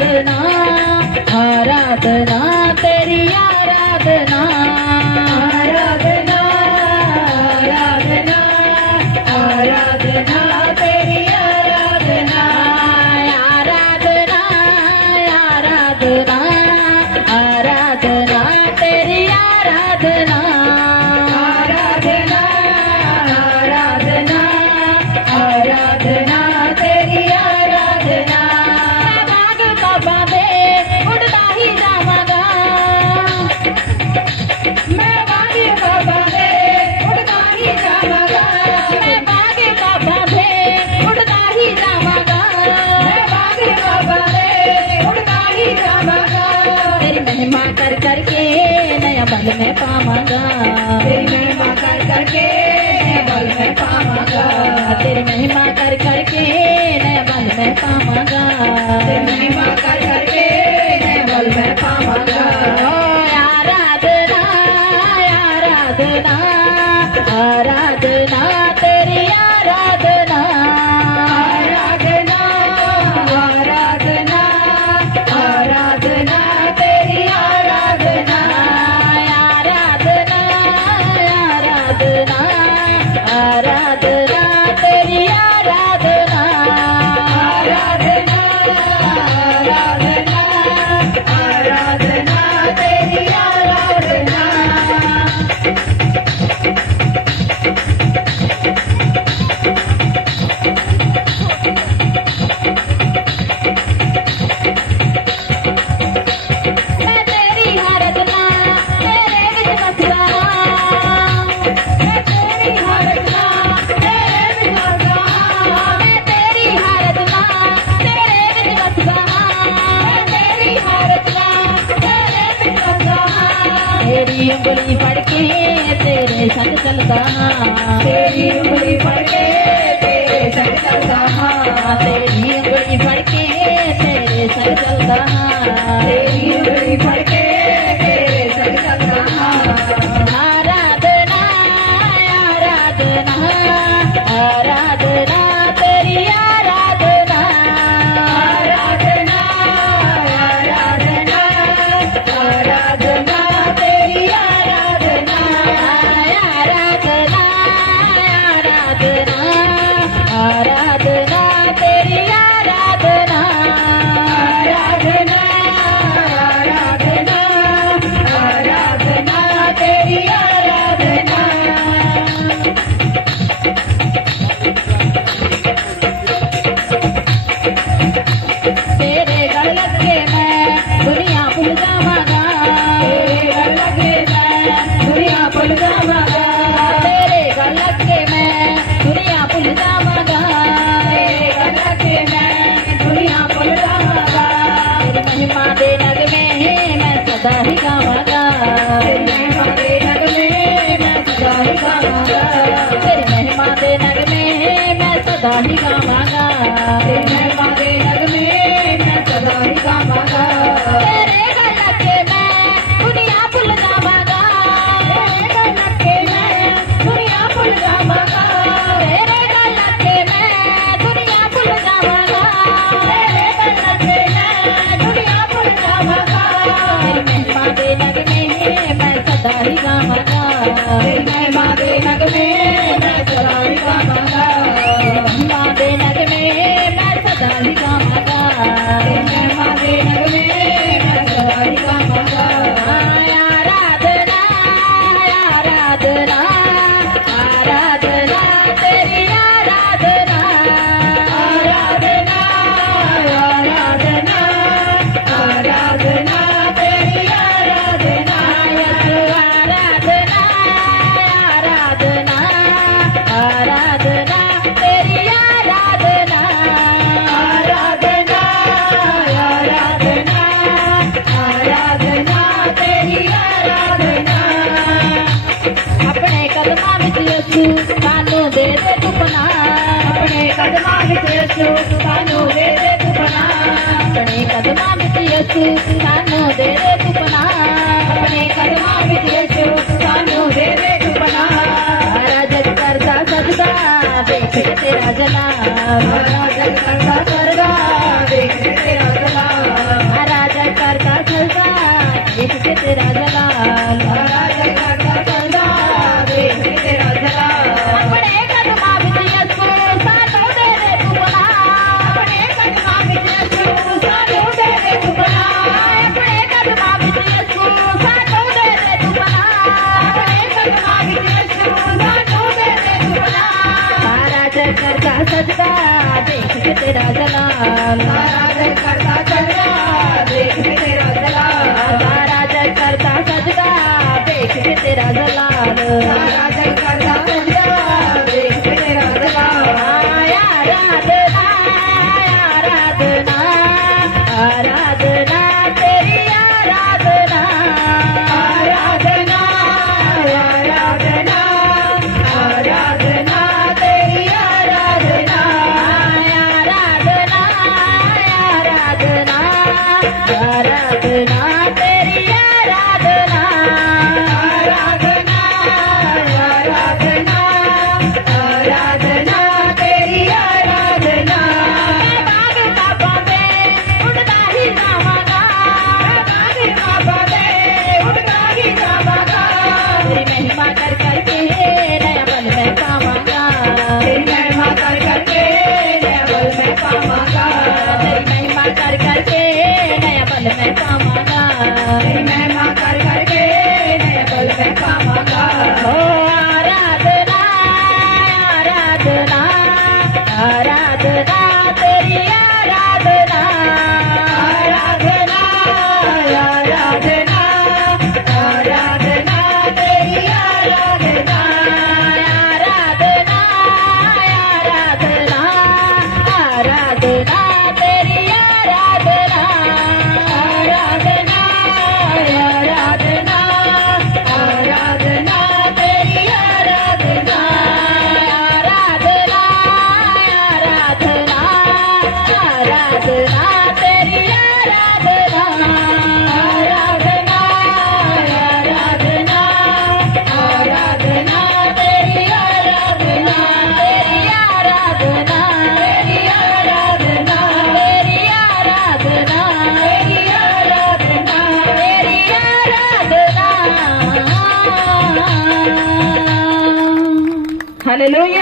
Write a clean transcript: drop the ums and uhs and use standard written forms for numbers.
आराधना आराधना तेरी आराधना आराधना आराधना आराधना तेरी आराधना आराधना आराधना आराधना तेरी आराधना आराधना आराधना आराधना तेरी आराधना भाग बाबा दे उड़ता ही जावांगा मैं भाग बाबा दे उड़ता ही जावांगा मैं भाग बाबा दे उड़ता ही जावांगा मैं भाग बाबा दे उड़ता ही जावांगा तेरी महिमा कर करके नया बल में पावांगा तेरी महिमा कर करके नया बल में पावांगा तेरी महिमा कर करके नया बल में पावांगा तेरी महिमा कर करके नया बल में पावांगा आराधना आराधना आराधना तेरी आराधना आराधना आराधना आराधना तेरी आराधना आराधना आराधना आराधना तेरी आराधना आराधना आराधना आराधना तेरी आराधना मैं तेरी आराधना तेरे विच बसदा मैं तेरी आराधना तेरे विच बसदा मैं तेरी आराधना तेरे विच बसदा मैं तेरी आराधना तेरे विच बसदा तेरी उंगली फड़ के तेरे संग चलदा तेरी उंगली फड़ के तेरे संग चलदा तेरी उंगली फड़ के तेरे संग चलदा तेरी उंगली फड़ के तेरे संग चलदा आराधना आराधना आराधना तेरी आराधना आराधना आराधना आराधना तेरी आराधना आराधना आराधना आराधना तेरी आराधना आराधना आराधना आराधना तेरी आराधना तेरे गल लगे मैं दुनिया भूल जावांगा तेरे गल लगे मैं दुनिया भूल जावांगा तेरे गल लगे मैं दुनिया भूल जावांगा तेरे गल लगे मैं दुनिया भूल जावांगा तेरी महिमा दे नगमे मैं सदा ही गावांगा तेरी महिमा दे नगमे मैं सदा ही गावांगा तेरी महिमा दे नगमे मैं सदा ही गावांगा तेरी महिमा दे नगमे मैं सदा ही गावांगा तेरे गल लगे मैं दुनिया भूल जावांगा तेरे गल लगे मैं दुनिया भूल जावांगा तेरे गल लगे मैं दुनिया भूल जावांगा तेरे गल लगे मैं दुनिया भूल जावांगा तेरी महिमा दे नगमे मैं सदा ही गावांगा तेरी महिमा दे नगमे मैं सदा ही गावांगा तेरी महिमा दे नगमे मैं सदा ही गावांगा तेरी महिमा दे नगमे मैं सदा ही गावांगा आराधना आराधना आराधना तेरी आराधना आराधना आराधना आराधना तेरी आराधना आराधना आराधना आराधना तेरी आराधना आराधना आराधना आराधना तेरी आराधना अपने कदमां विच यसू सानू दे दे तू पनाह अपने कदमां विच यसू सानू दे दे तू पनाह अपने कदमां विच यसू सानू दे दे तू पनाह अपने कदमां विच यसू सानू दे दे तू पनाह सारा जग करदा सजदा देख के तेरा जलाल सारा जग करदा करदा देख के तेरा जलाल सजदा देख के तेरा जलाल, सारा जग करता सजदा देख के तेरा जलाल, सारा जग करता सजदा देख के तेरा जलाल, सारा जग करता सजदा देख के तेरा जलाल। आराधना आराधना आराधना तेरी आराधना, आराधना आराधना आराधना तेरी आराधना, आराधना आराधना आराधना तेरी आराधना, आराधना आराधना आराधना तेरी आराधना। बाग बाबा दे उड़ता ही जावांगा, बाग बाबा दे उड़ता ही जावांगा, तेरी महिमा कर करके नया बल मैं पावांगा, तेरी महिमा कर करके नया बल मैं पावांगा, तेरी महिमा कर करके नया बल मैं पावांगा, तेरी महिमा कर करके नया बल मैं पावांगा। ओ आराधना आराधना आराधना तेरी आराधना, आराधना आराधना आराधना तेरी आराधना, आराधना आराधना आराधना तेरी आराधना, आराधना आराधना आराधना तेरी आराधना, आराधना आराधना आराधना तेरी आराधना, आराधना आराधना आराधना तेरी आराधना, तेरी आराधना तेरी आराधना तेरी आराधना तेरी आराधना तेरी आराधना। हालेलुया।